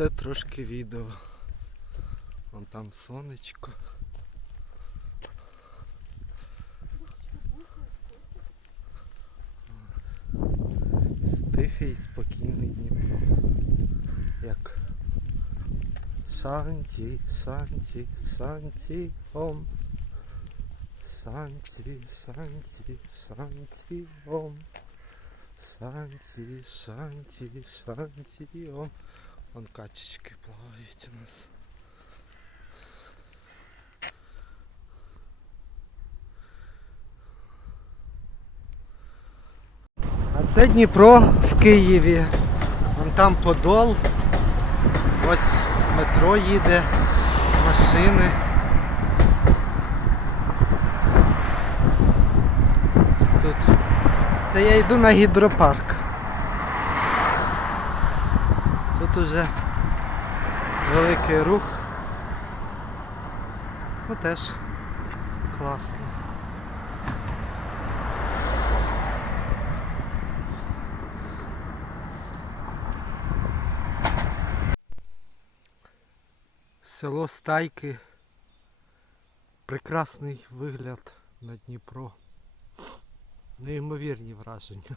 це трошки відео. Вон там сонечко. Тихий, спокійний Дніпро. Як Санті, Санті, Санті, ом. Санті, Санті, Санті, ом. Санті, Санті, Санті, ом. Вон качечки плавають у нас. А це Дніпро в Києві. Вон там Подол. Ось метро їде, машини. Тут. Це я йду на гідропарк. Тут уже великий рух. Ну теж класно. Село Стайки. Прекрасний вигляд на Дніпро. Неймовірні враження.